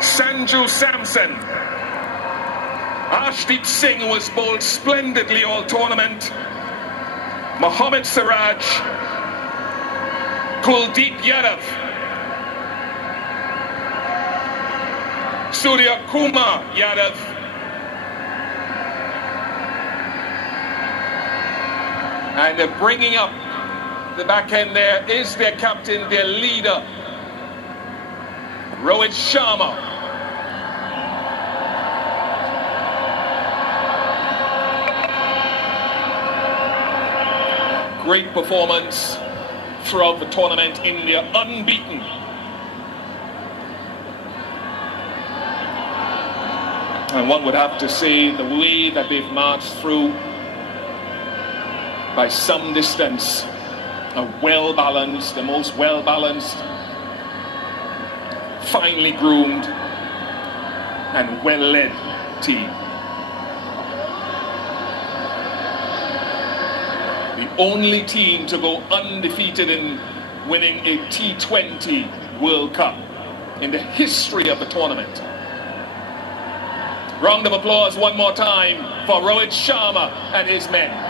Sanju Samson. Arshdeep Singh was bowled splendidly all tournament. Mohammad Siraj. Kuldeep Yadav. Surya Kumar Yadav. And they're bringing up the back end there is their captain, their leader, Rohit Sharma. Great performance throughout the tournament. India unbeaten. And one would have to say the way that they've marched through by some distance, a well-balanced, the most well-balanced, finely groomed and well-led team. The only team to go undefeated in winning a T20 World Cup in the history of the tournament. Round of applause one more time for Rohit Sharma and his men.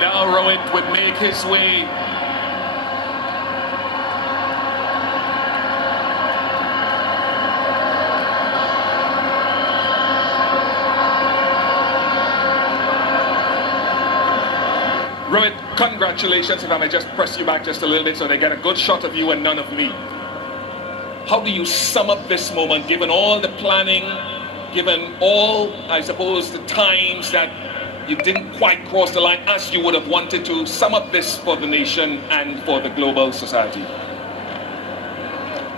Now Rohit would make his way Rohit, congratulations. If I may just press you back just a little bit so they get a good shot of you and none of me. How do you sum up this moment, given all the planning, given all, I suppose, the times that you didn't quite cross the line as you would have wanted to? Sum up this for the nation and for the global society.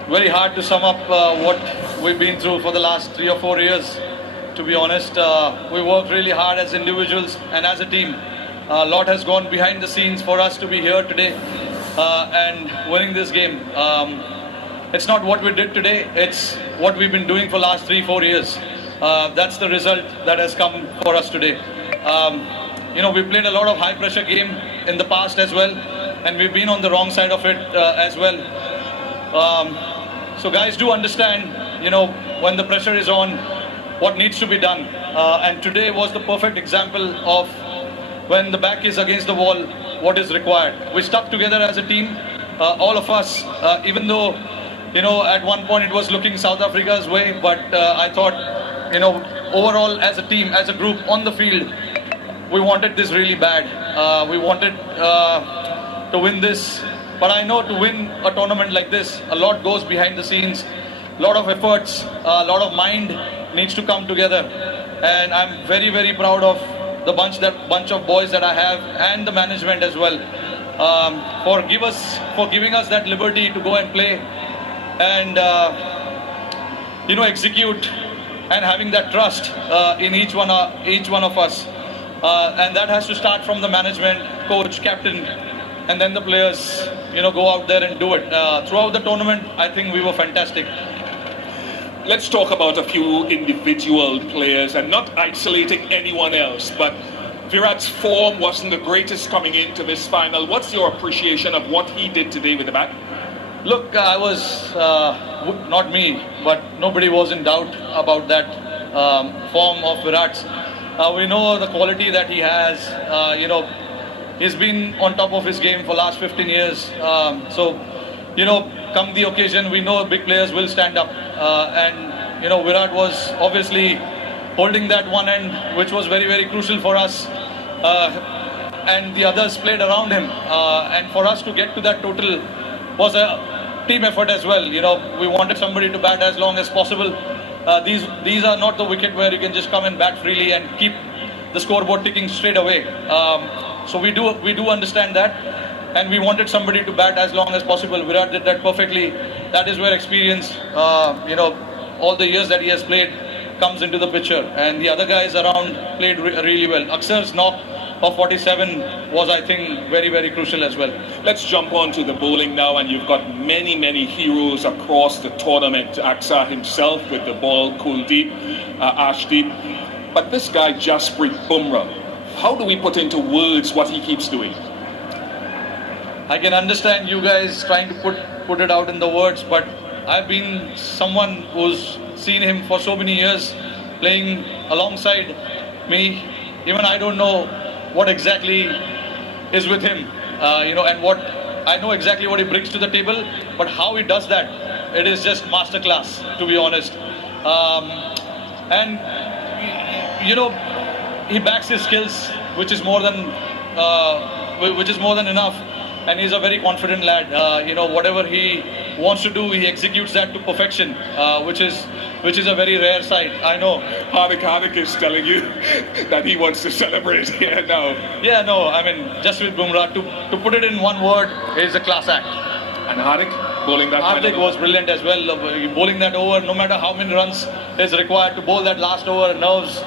Very hard to sum up what we've been through for the last 3 or 4 years. To be honest, we worked really hard as individuals and as a team. A lot has gone behind the scenes for us to be here today and winning this game. It's not what we did today, it's what we've been doing for the last 3-4 years. That's the result that has come for us today. We played a lot of high pressure game in the past as well, and we've been on the wrong side of it as well. So guys do understand, when the pressure is on, what needs to be done. And today was the perfect example of when the back is against the wall, what is required. We stuck together as a team, all of us, even though, at one point it was looking South Africa's way, but I thought, overall as a team, as a group on the field, we wanted this really bad. We wanted to win this. But I know to win a tournament like this, a lot goes behind the scenes, a lot of efforts, a lot of mind needs to come together. And I'm very, very proud of the bunch of boys that I have and the management as well, for giving us that liberty to go and play and execute, and having that trust in each one of us. And that has to start from the management, coach, captain, and then the players, go out there and do it. Throughout the tournament, I think we were fantastic. Let's talk about a few individual players and not isolating anyone else, but Virat's form wasn't the greatest coming into this final. What's your appreciation of what he did today with the bat? Look, I was, not me, but nobody was in doubt about that form of Virat's. We know the quality that he has. He's been on top of his game for the last 15 years. Come the occasion, we know big players will stand up. Virat was obviously holding that one end, which was very, very crucial for us. And the others played around him. And for us to get to that total was a team effort as well. We wanted somebody to bat as long as possible. These are not the wicket where you can just come and bat freely and keep the scoreboard ticking straight away. So we do understand that, and we wanted somebody to bat as long as possible. Virat did that perfectly. That is where experience, all the years that he has played comes into the picture, and the other guys around played really well. Aksar's knock of 47 was, I think, very, very crucial as well. Let's jump on to the bowling now, and you've got many, many heroes across the tournament. Akshar himself with the ball, Kuldeep, Arshdeep. But this guy, Jasprit Bumrah, how do we put into words what he keeps doing? I can understand you guys trying to put it out in the words, but I've been someone who's seen him for so many years playing alongside me. Even I don't know what exactly is with him, and what I know exactly what he brings to the table, but how he does that, it is just masterclass, to be honest. And he backs his skills, which is more than enough. And he's a very confident lad. Whatever he wants to do, he executes that to perfection, which is a very rare sight. I know. Hardik is telling you that he wants to celebrate here now. Yeah, no, I mean, Jasprit Bumrah, to put it in one word, is a class act. And Hardik bowling that. Hardik was brilliant as well. Bowling that over, no matter how many runs is required to bowl that last over, nerves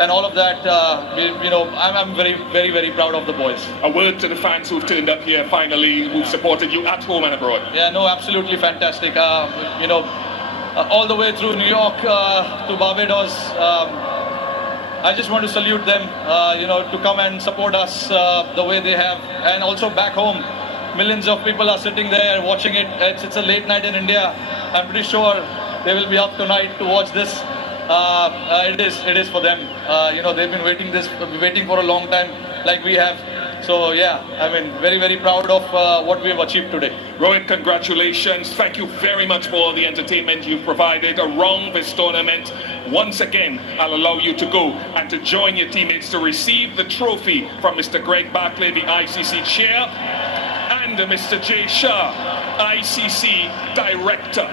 and all of that. I'm very, very, very proud of the boys. A word to the fans who've turned up here finally, who've supported you at home and abroad. Yeah, no, absolutely fantastic. All the way through New York to Barbados. I just want to salute them, to come and support us the way they have. And also back home, millions of people are sitting there watching it. It's a late night in India. I'm pretty sure they will be up tonight to watch this. It is for them. They've been waiting for a long time, like we have. So yeah, I mean, very, very proud of what we have achieved today. Rohit, congratulations. Thank you very much for all the entertainment you've provided around this tournament. Once again, I'll allow you to go and to join your teammates to receive the trophy from Mr. Greg Barclay, the ICC chair, and Mr. Jay Shah, ICC director.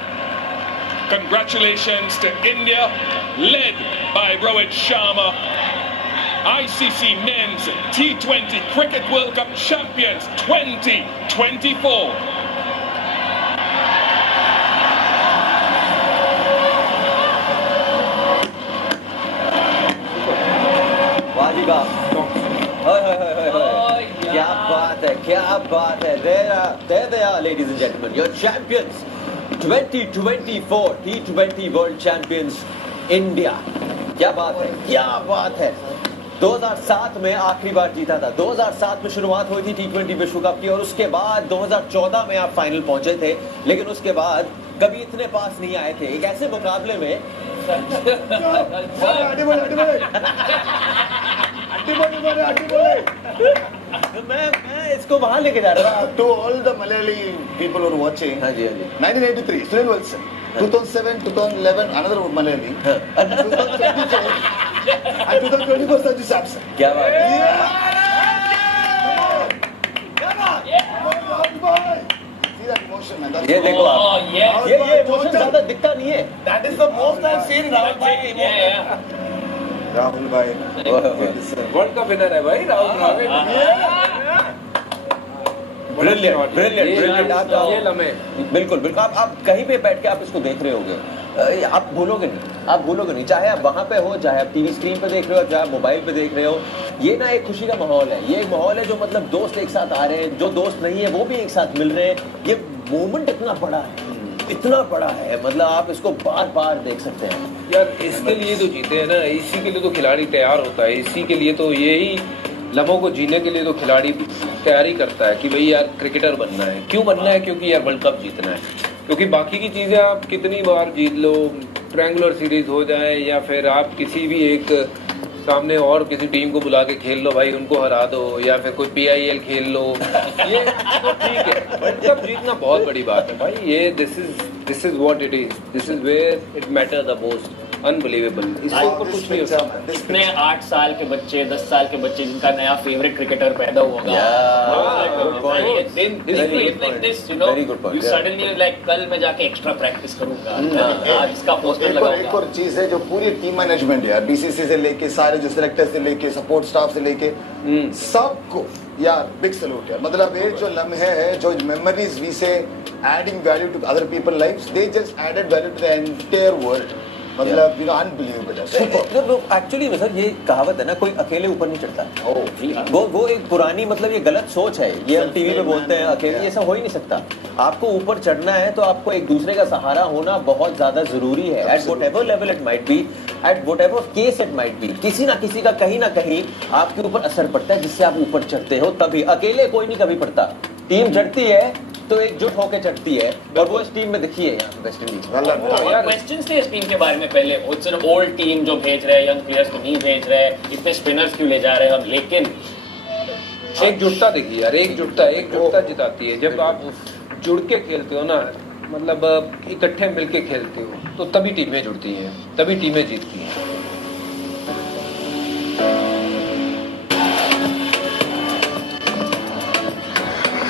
Congratulations to India, led by Rohit Sharma, ICC Men's T20 Cricket World Cup Champions 2024. वाह जी वाह, क्या बात है. There they are, ladies and gentlemen, your champions. 2024 T20 World Champions India. क्या बात है. 2007 में आखिरी बार जीता था. 2007 में शुरुआत हुई थी T20 विश्व कप की, और उसके बाद 2014 में आप फाइनल पहुंचे थे, लेकिन उसके बाद कभी इतने पास नहीं आए थे. एक ऐसे मुकाबले में मैं इसको वहां लेके जा रहा हूँ. To all the Malayali people who are watching, हाँ जी. 1983, Sunil Wilson. 2007, 2011, another Malayali. 2024, and 2024, Sanju Samson. क्या बात है. See that emotion, man. ये देखो आप. ये इमोशन ज्यादा दिखता नहीं है. That is the most I've seen Rahul Bhai. Rahul Bhai. World cup winner है भाई राहुल द्रविड़. ब्रिलियंट. ये लम्हे बिल्कुल. आप कहीं पे बैठ के आप इसको देख रहे होगे, आप भूलोगे नहीं. चाहे आप वहाँ पे हो, चाहे आप टीवी स्क्रीन पे देख रहे हो, चाहे आप मोबाइल पे देख रहे हो. ये ना एक खुशी का माहौल है. ये एक माहौल है जो मतलब दोस्त एक साथ आ रहे हैं, जो दोस्त नहीं है वो भी एक साथ मिल रहे हैं. ये मोमेंट इतना बड़ा है, मतलब आप इसको बार देख सकते हैं. यार इसके लिए तो जीते हैं ना, इसी के लिए तो खिलाड़ी तैयार होता है, इसी के लिए तो यही लम्हों को जीने के लिए तो खिलाड़ी तैयारी करता है कि भाई यार क्रिकेटर बनना है. क्यों बनना है? क्योंकि यार वर्ल्ड कप जीतना है. क्योंकि बाकी की चीज़ें आप कितनी बार जीत लो, ट्रायंगुलर सीरीज हो जाए या फिर आप किसी भी एक सामने और किसी टीम को बुला के खेल लो भाई, उनको हरा दो, या फिर कोई PIL खेल लो, ये तो ठीक है. वर्ल्ड कप जीतना बहुत बड़ी बात है भाई. ये this is what it is. This is where it matter the most. Unbelievable. इसके ऊपर कुछ नहीं हो सकता. इतने 8 साल के बच्चे, 10 साल के बच्चे जिनका नया फेवरेट क्रिकेटर पैदा होगा. सडनली लाइक कल मैं जाके एक्स्ट्रा प्रैक्टिस करूंगा, आज इसका पोस्टर लगाऊंगा. एक और चीज है जो पूरी टीम मैनेजमेंट यार, BCCI से लेके सारे जो सिलेक्टर से लेके सपोर्ट स्टाफ से लेके सबको यार बिग सैल्यूट यार. मतलब ये जो लम्हे है, जो memories we say adding value to other people lives, they just added value to the entire world. मतलब you know unbelievable, super. Actually sir ये कहावत है ना, कोई अकेले ऊपर नहीं चढ़ता। वो एक पुरानी मतलब ये गलत सोच है, ये हम टीवी में बोलते हैं अकेले, ऐसा हो ही नहीं सकता। आपको ऊपर चढ़ना है तो आपको एक दूसरे का सहारा होना बहुत ज्यादा जरूरी है। At whatever level it might be, at whatever case it might be, किसी ना किसी का कहीं ना कहीं आपके ऊपर असर पड़ता है जिससे आप ऊपर चढ़ते हो। तभी अकेले कोई नहीं कभी पड़ता, टीम चढ़ती है तो एकजुट होकर चढ़ती है, और वो इस टीम में देखिए यहाँ वेस्ट इंडीज। क्वेश्चंस थे इस टीम के बारे में पहले, इट्स एन ओल्ड टीम जो भेज रहे हैं, यंग प्लेयर्स को नहीं भेज रहे, इतने स्पिनर्स क्यों ले जा रहे हैं हम, लेकिन एकजुटता देखिए यार, एकजुटता जिताती है। जब आप जुड़ के खेलते हो ना, मतलब इकट्ठे मिलके खेलते हो, तो तभी टीमें जुड़ती हैं, तभी टीमें जीतती हैं।